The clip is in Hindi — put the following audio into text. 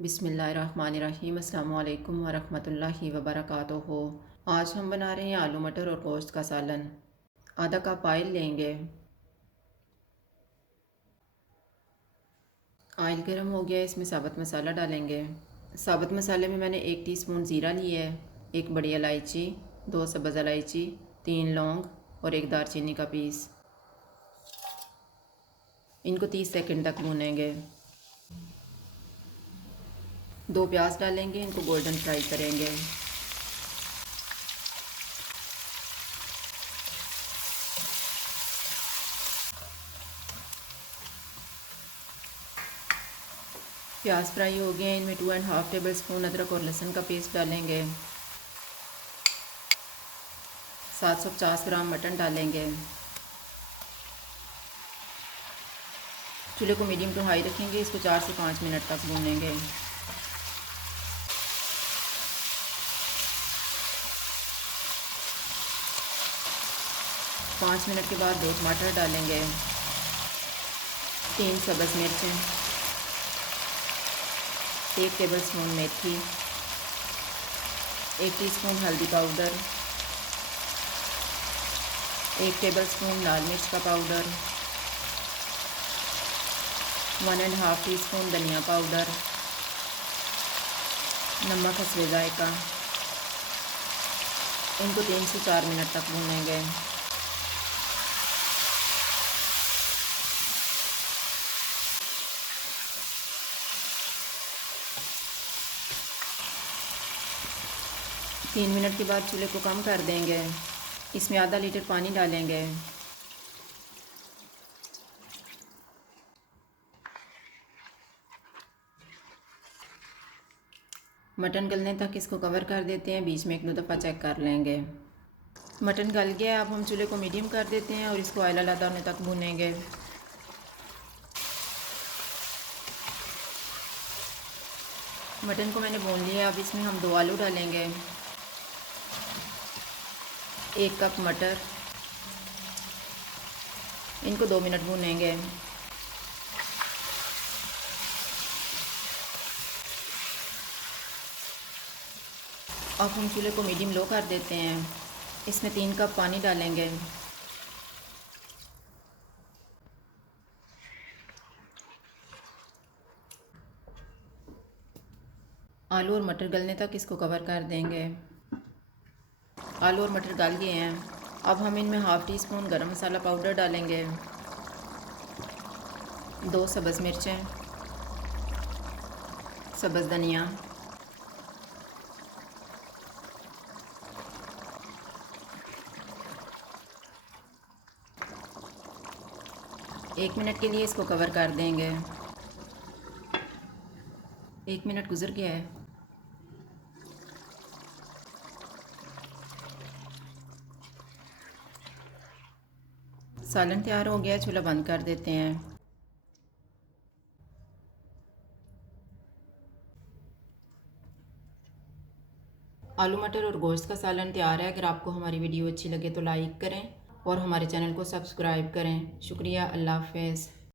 बिस्मिल्लाहिर्रहमानिर्रहीम। अस्सलाम वालेकुम वरहमतुल्लाहि वबरकातुहू। आज हम बना रहे हैं आलू मटर और गोश्त का सालन। आधा कप ऑयल लेंगे। ऑयल गर्म हो गया, इसमें साबुत मसाला डालेंगे। साबुत मसाले में मैंने 1 टीस्पून ज़ीरा लिया है, 1 बड़ी इलायची, 2 सब्ज़ इलायची, 3 लौंग और 1 दालचीनी का पीस। इनको 30 सेकंड तक भूनेंगे। 2 प्याज डालेंगे, इनको गोल्डन फ्राई करेंगे। प्याज फ्राई हो गए, इनमें 2.5 टेबल स्पून अदरक और लहसुन का पेस्ट डालेंगे। 750 ग्राम मटन डालेंगे। चूल्हे को मीडियम टू हाई रखेंगे, इसको 4 से 5 मिनट तक भूनेंगे। पाँच मिनट के बाद 2 टमाटर डालेंगे, 3 सब्ज़ मिर्चें, 1 टेबल स्पून मेथी, 1 टीस्पून हल्दी पाउडर, 1 टेबल स्पून लाल मिर्च का पाउडर, 1.5 टीस्पून धनिया पाउडर, नमक हस्बे जायका। इनको 3 से 4 मिनट तक भूनेंगे। तीन मिनट के बाद चूल्हे को कम कर देंगे। इसमें आधा लीटर पानी डालेंगे। मटन गलने तक इसको कवर कर देते हैं, बीच में 1-2 दफ़ा चेक कर लेंगे। मटन गल गया, अब हम चूल्हे को मीडियम कर देते हैं और इसको ऑयल अलग होने तक भूनेंगे। मटन को मैंने भून लिया, अब इसमें हम 2 आलू डालेंगे, 1 कप मटर, इनको 2 मिनट भूनेंगे। अब हम चूल्हे को मीडियम लो कर देते हैं। इसमें 3 कप पानी डालेंगे। आलू और मटर गलने तक इसको कवर कर देंगे। आलू और मटर गल गए हैं। अब हम इनमें हाफ़ टी स्पून गरम मसाला पाउडर डालेंगे, 2 सब्ज़ मिर्चें, सब्ज़ धनिया, एक मिनट के लिए इसको कवर कर देंगे। 1 मिनट गुजर गया है। सालन तैयार हो गया, चूल्हा बंद कर देते हैं। आलू मटर और गोश्त का सालन तैयार है। अगर आपको हमारी वीडियो अच्छी लगे तो लाइक करें और हमारे चैनल को सब्सक्राइब करें। शुक्रिया। अल्लाह हाफ़िज़।